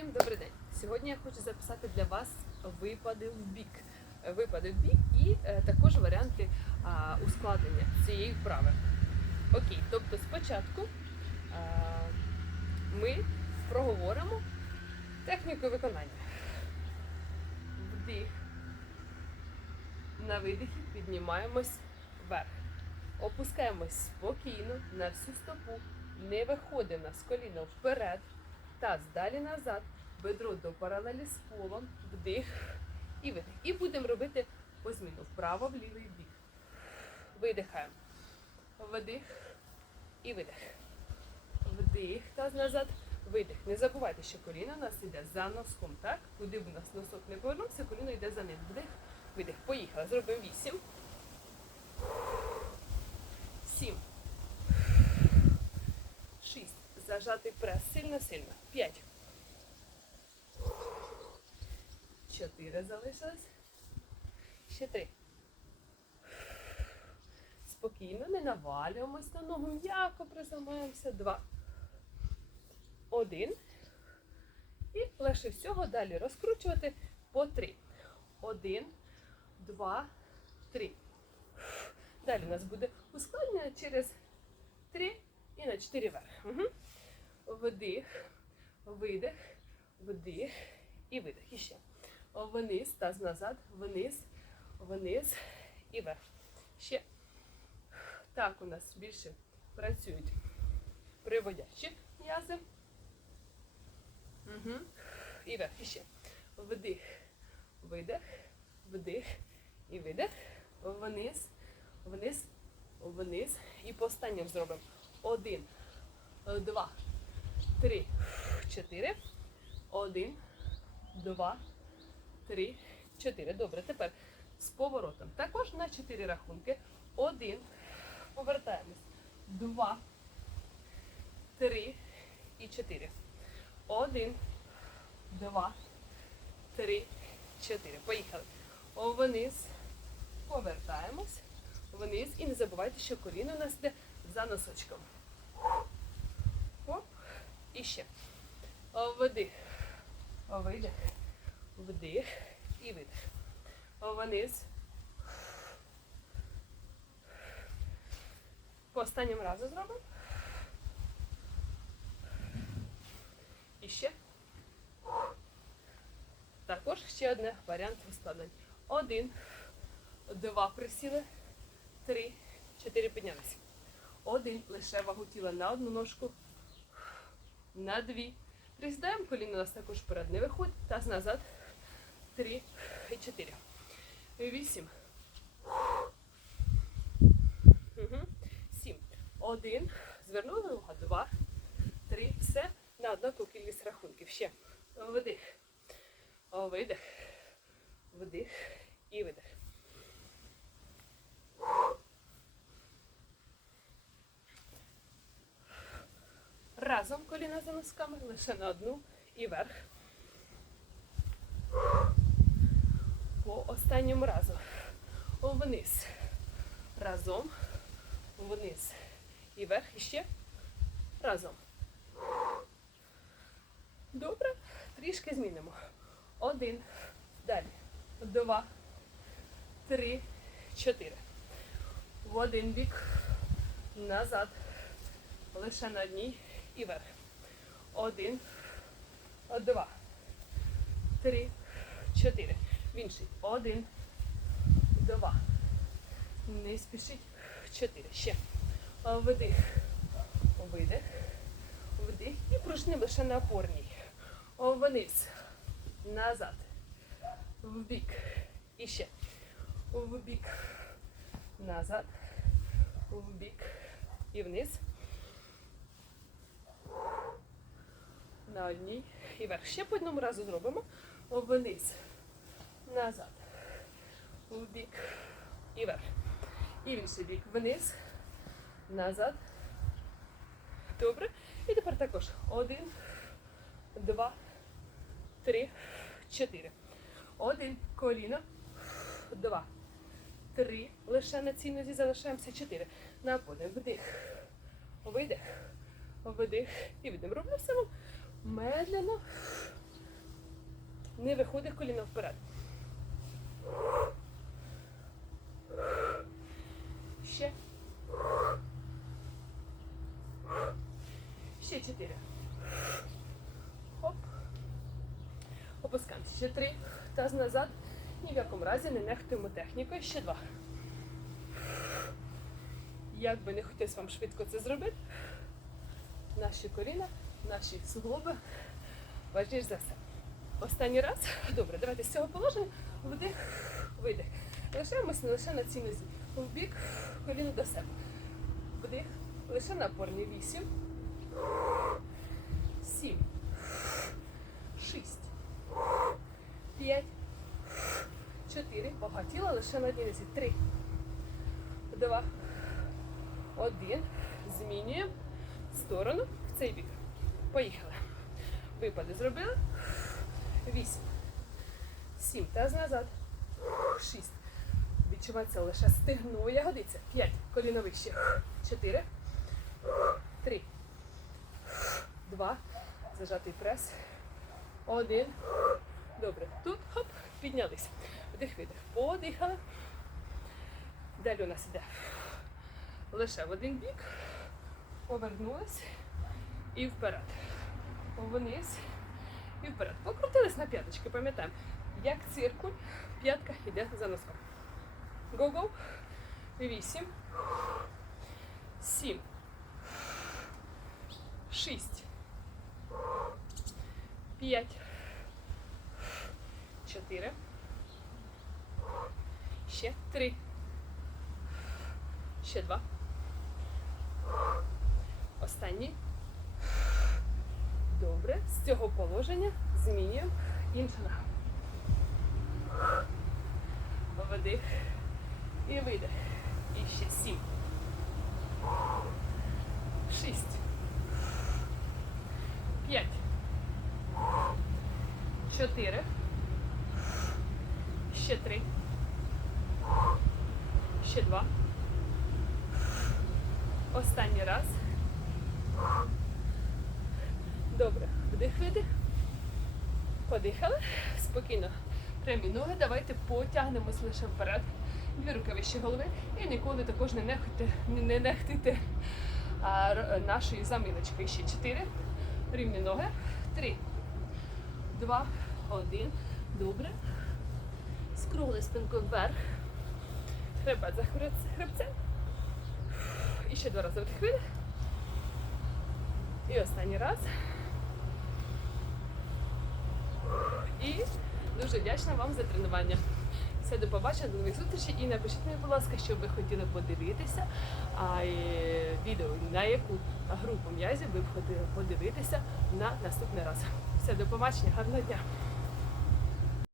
Всім добрий день! Сьогодні я хочу записати для вас випади в бік. Е, Випади в бік і е, також варіанти а, ускладнення цієї вправи. Окей, тобто спочатку а, ми проговоримо техніку виконання. Вдих. На видихі піднімаємось вверх. Опускаємось спокійно на всю стопу. Не виходимо з коліна вперед. Таз далі назад, бедро до паралелі з полом, вдих і видих. І будемо робити по зміну вправо, в лівий бік. Видихаємо. Вдих і видих. Вдих, таз назад, видих. Не забувайте, що коліно у нас йде за носком, так? Куди б у нас носок не повернувся, коліно йде за ним. Вдих, видих. Поїхали. Зробимо вісім. Сім. Шість. Зажатий прес. Сильно-сильно. П'ять. Чотири залишилось. Ще три. Спокійно, не навалюємось на ногу, м'яко приземаємося. Два. Один. І легше всього далі розкручувати по три. Один, два, три. Далі у нас буде ускладнення через три і на чотири вверх. Угу. Вдих, видих, вдих і видих. І ще. Вниз, таз назад, вниз, вниз і вверх. Ще. Так у нас більше працюють приводячі м'язи. Угу. І вверх. І ще. Вдих, видих, вдих і видих. Вниз, вниз, вниз. І по зробимо. Один, два, три, чотири. Один, два, три, чотири. Добре, тепер з поворотом. Також на чотири рахунки. Один. Повертаємось. Два, три і чотири. Один, два, три, чотири. Поїхали. Вниз. Повертаємось. Вниз. І не забувайте, що коліно у нас йде за носочком. І ще. Вдих. Видих. Вдих і видих. Вниз. По останньому разу зробимо. І ще. Також ще один варіант ускладнень. Один, два присіли, три, чотири піднялися. Один лише вагу тіла на одну ножку, на дві. Присідаємо, коліно у нас також вперед не виходить. Таз назад. Три і чотири. Вісім. Сім. Один. Звернули увагу. Два. Три. Все. На однакову кількість рахунків. Ще. Вдих. Видих. Вдих і видих. Разом коліна за носками, лише на одну і вверх. По останньому разу. Вниз. Разом. Вниз. І вверх. І ще. Разом. Добре. Трішки змінимо. Один. Далі. Два. Три. Чотири. В один бік. Назад. Лише на одній і вверх. Один, два, три, чотири. В інший. Один, два. Не спішіть. Чотири. Ще. Вдих. Видих. Вдих. І пружним лише на опорній. Вниз. Назад. Вбік. І ще. Вбік. Назад. Вбік. І вниз. На одній і вверх. Ще по одному разу зробимо. Вниз, назад, в бік і вверх. І інший бік. Вниз, назад. Добре. І тепер також один, два, три, чотири. Один. Коліно. Два. Три. Лише на цій нозі залишаємося. Чотири. На подих. Вдих. Видих. Вдих. І видих. Роблю все медленно. Не виходить коліно вперед. Ще. Ще чотири. Хоп. Опускаємося. Ще три. Таз назад. Ні в якому разі не нехтуємо технікою. Ще два. Як би не хотілося вам швидко це зробити, наші коліна, наші суглоби важніше за все. Останній раз. Добре, давайте з цього положення вдих, видих. Лишаємося лише на цій нозі. В бік, коліно до себе. Вдих, лише на опорні. Вісім. Сім. Шість. П'ять. Чотири. Вага тіла лише на одній. Три. Два. Один. Змінюємо сторону в цей бік. Поїхали. Випади зробили. Вісім. Сім. Таз назад. Шість. Відчувається лише стегно ягодиця. П'ять. Коліно вище. Чотири. Три. Два. Зажатий прес. Один. Добре. Тут хоп. Піднялися. Вдих, видих. Подихали. Далі у нас іде. Лише в один бік. Повернулись. І вперед. Вниз. І вперед. Покрутились на п'яточки, пам'ятаємо. Як циркуль, п'ятка йде за носком. Го-го. Вісім. Сім. Шість. П'ять. Чотири. Ще три. Ще два. Останній. Добре. З цього положення змінюємо інша нога. Вдих і видих. І ще сім. Шість. П'ять. Чотири. Ще три. Ще два. Останній раз. Добре. Вдих, видих. Подихали. Спокійно. Прямі ноги. Давайте потягнемось лише вперед. Дві руки вище голови. І ніколи також не нехтуйте, не- не нехтуйте а, нашої заминочки. Ще чотири. Рівні ноги. Три. Два. Один. Добре. Скругли спинкою вверх. Хребет за хребце- хребцем. І ще два рази вдих видих. І останній раз. І дуже вдячна вам за тренування. Все, до побачення, до нових зустрічей. І напишіть мені, будь ласка, що ви хотіли подивитися, а відео на яку групу м'язів ви б хотіли подивитися на наступний раз. Все, до побачення, гарного дня!